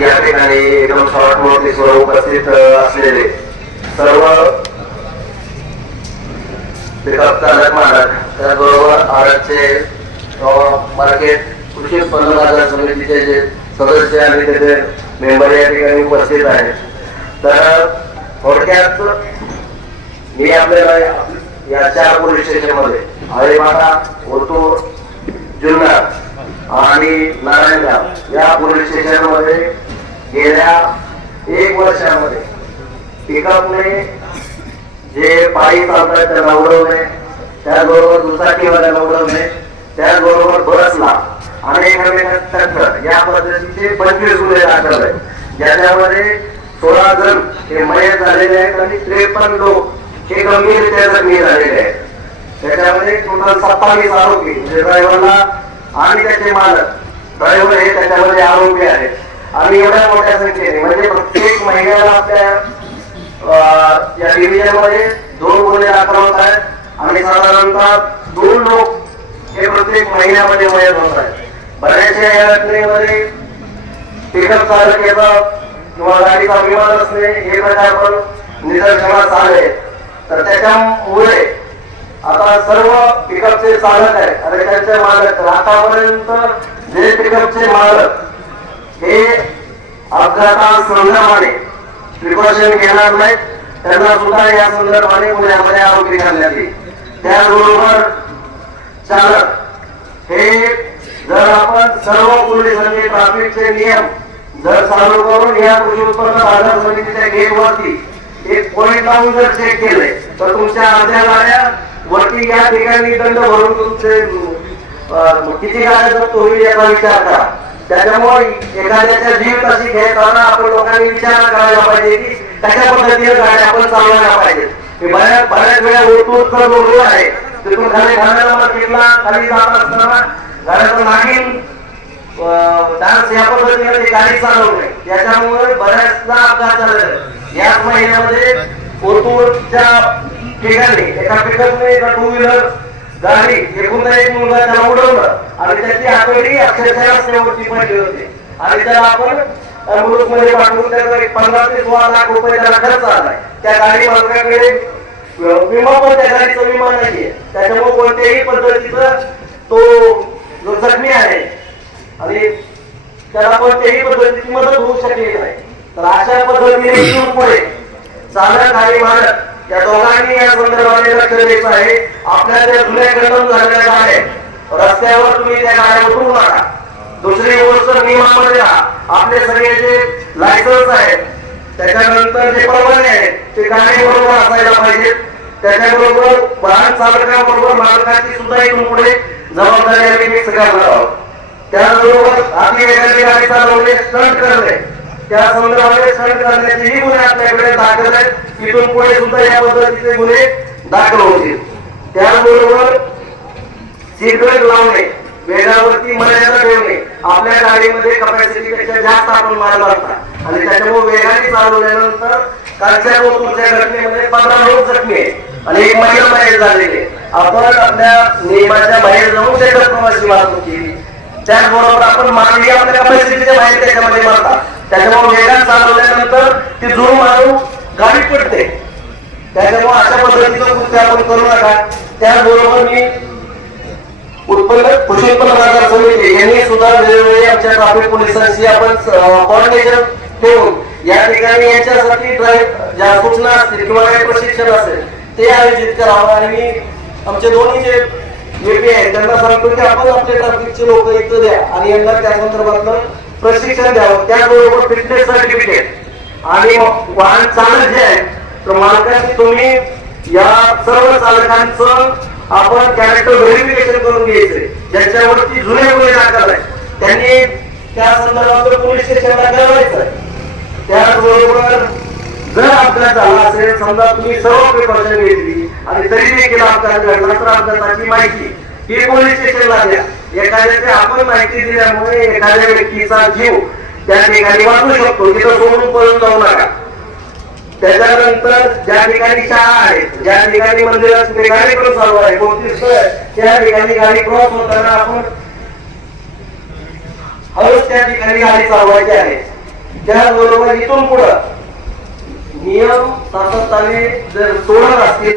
या ठिकाणी एकदम शॉर्ट नोटीसवर उपस्थित असलेले सर्व पिकअप चालक मालक त्याचबरोबर आरचे मार्केट कृषी उत्पन्न बाजार समितीचे जे सदस्य आणि त्याचे मेंबर या ठिकाणी उपस्थित आहेत. तर थोडक्यात मी आपल्याला या चार पोलीस स्टेशनमध्ये मध्ये ओतूर जुन्नर आणि नारायणगाव या पोलीस स्टेशनमध्ये गेल्या एक वर्षामध्ये पिकअपने जे पायी चालतात त्यांना उडवणे त्याचबरोबर दुचाकीवाल्याला उडवणे त्याचबरोबर बसला अनेक अनेक टक्कर या पद्धतीचे पंचवीस गुन्हे दाखल आहेत. ज्याच्यामध्ये सोळा जण हे मयत झालेले आहेत आणि त्रेपन्न लोक हे गंभीररित्या जखमी झालेले आहेत. त्याच्यामध्ये टोटल सत्तावीस आरोपी म्हणजे ड्रायव्हरला आणि त्याचे मालक ड्रायव्हर हे त्याच्यामध्ये आरोपी आहेत. आणि एवढ्या मोठ्या संख्येने. म्हणजे प्रत्येक महिन्याला आपल्या या डिव्हिजनमध्ये दोन गुन्हे दाखल होत आहेत. आणि साधारणतः दोन लोक हे प्रत्येक महिन्यामध्ये मयत होत आहेत. बऱ्याचशा या घटनेमध्ये पिकअप चालक येतात किंवा गाडीचा विमान असणे हे प्रकार पण निदर्शनास आले तर त्याच्यामुळे आता सर्व पिकअपचे चालक आहेत. आणि त्यांचे मालक. तर आतापर्यंत जे पिकअपचे मालक हे अपघातासंदर्भाने प्रिकॉशन घेणार नाहीत. त्यांना सुद्धा या संदर्भाने पुण्यामध्ये आरोपी घालण्यात येईल. त्याचबरोबर चालक हे जर आपण सर्व पोलिसांनी ट्राफिकचे नियम जर चालू करून या कृषी उत्पन्न बाजार समितीच्या गेटवरती एक पॉईंट लावून जर चेक केले तर तुमच्या अर्ध्या गाड्या वरती या ठिकाणी दंड भरून तुमचे किती गाड्या जप्त होईल याचा विचार करा. त्याच्यामुळे एखाद्याच्या जीव कशी घेताना आपण लोकांनी विचार करायला पाहिजे की कशा पद्धतीने गाडी आपण चालवायला पाहिजे. हे बऱ्याच बऱ्याच वेळा ओतूरचा जो रोड आहे. तिथून खाली खाण्याला किल्ला खाली जात असताना घराचं मागील डान्स या पद्धतीने ते गाडी चालवले. त्याच्यामुळे बऱ्याचदा अपघात झाले याच महिन्यामध्ये ओतूरच्या ठिकाणी एका पिकअपने एका टू व्हीलर गाडी एकूण एक मुलगा त्याला उडवलं. आणि त्याची आकडी अक्षरशः रस्त्यावरती पडली होती. आणि त्याला आपण अमृत मध्ये पाठवून त्याचा एक पंधरा ते सोळा लाख रुपये त्याला खर्च आलाय. त्या गाडी मालकाकडे विमा पण त्या गाडीचा विमा नाहीये. त्याच्यामुळे कोणत्याही पद्धतीचं तो जो जखमी आहे आणि त्याला कोणत्याही पद्धतीची मदत होऊ शकली नाही. तर अशा पद्धतीने इथून पुढे चालक आणि मालक या दोघांनी या संदर्भाने लक्ष आहे. आपल्या त्या जुन्या कंडम झालेल्या गाड्या रस्त्यावर तुम्ही त्या गाड्या उतरू नका. दुसरी गोष्ट नियमामध्ये आपले सगळे जे लायसन्स आहेत त्याच्यानंतर जे परवाने आहेत ते गाडी बरोबर असायला पाहिजेत. त्याच्याबरोबर वाहन चालकाबरोबर मालकाची सुद्धा इथून पुढे जबाबदारी आम्ही मिक्स करणार आहोत. त्याचबरोबर अतिवेगाने गाडी चालवणे स्टंट करणे. त्या संदर्भाने स्टंट करण्याचेही गुन्हे आपल्याकडे दाखल आहेत. इथून पुढे सुद्धा या पद्धतीचे गुन्हे दाखल होतील त्याचबरोबर सिगरेट लावणे वेगावरती मर्यादा ठेवणे आपल्या गाडीमध्ये कपॅसिटी पेक्षा जास्त आपण माल आणि त्याच्यामुळे वेगाने चालवल्यानंतर कालच्या तुमच्या घटनेमध्ये पंधरा लोक जखमी आहे. आणि एक महिला बाहेर झालेली आपण आपल्या नियमाच्या बाहेर जाऊन त्याच्या प्रवासी वाहतूक केली. त्याचबरोबर आपण मानवी आपल्या कपॅसिटीच्या बाहेर त्याच्यामध्ये मारतात त्याच्यामुळे वेगात चालवल्यानंतर ती जोर मारून गाडी पडते. त्याच्यामुळे अशा पद्धतीचं कृत्य आपण करू नका. त्याचबरोबर मी उत्पन्न कृषी उत्पन्न बाजार समिती यांनी सुद्धा वेळोवेळी आमच्या ट्राफिक पोलिसांशी आपण कॉर्डिनेशन ठेवून या ठिकाणी यांच्यासाठी ड्राईव्ह ज्या सूचना असतील किंवा काही प्रशिक्षण असेल ते आयोजित करावं. आणि मी आमचे दोन्ही जे व्यक्ती आहेत त्यांना सांगतो की आपण आपले ट्राफिकचे लोक इथं द्या आणि यांना त्या संदर्भातलं प्रशिक्षण द्यावं. त्याचबरोबर फिटनेस सर्टिफिकेट आणि वाहन चालक जे आहे तर मालकाची तुम्ही या सर्व चालकांचं आपण कॅरेक्टर व्हेरिफिकेशन करून घ्यायचंय. ज्यांच्यावरती जुने गुन्हे दाखल आहे त्यांनी त्या संदर्भात पोलीस स्टेशनला कळवायचं आहे त्याचबरोबर जर अपघात झाला असेल समजा तुम्ही सर्व प्रिकॉशन घेतली आणि तरी देखील अपघात घडला तर अपघाताची माहिती. ही पोलीस स्टेशनला द्या. एखाद्याची आपण माहिती दिल्यामुळे एखाद्या व्यक्तीचा जीव त्या ठिकाणी वाचू शकतो. तिथं सोडून पळून जाऊ नका. त्याच्यानंतर ज्या ठिकाणी शाळा आहे ज्या ठिकाणी मंदिरात क्रॉस चालू आहे. कोणती त्या ठिकाणी गाडी क्रॉस होताना आपण हळूच त्या ठिकाणी गाडी चालवायची आहे. त्याचबरोबर इथून पुढं नियम सातत्याने जर तोडत असतील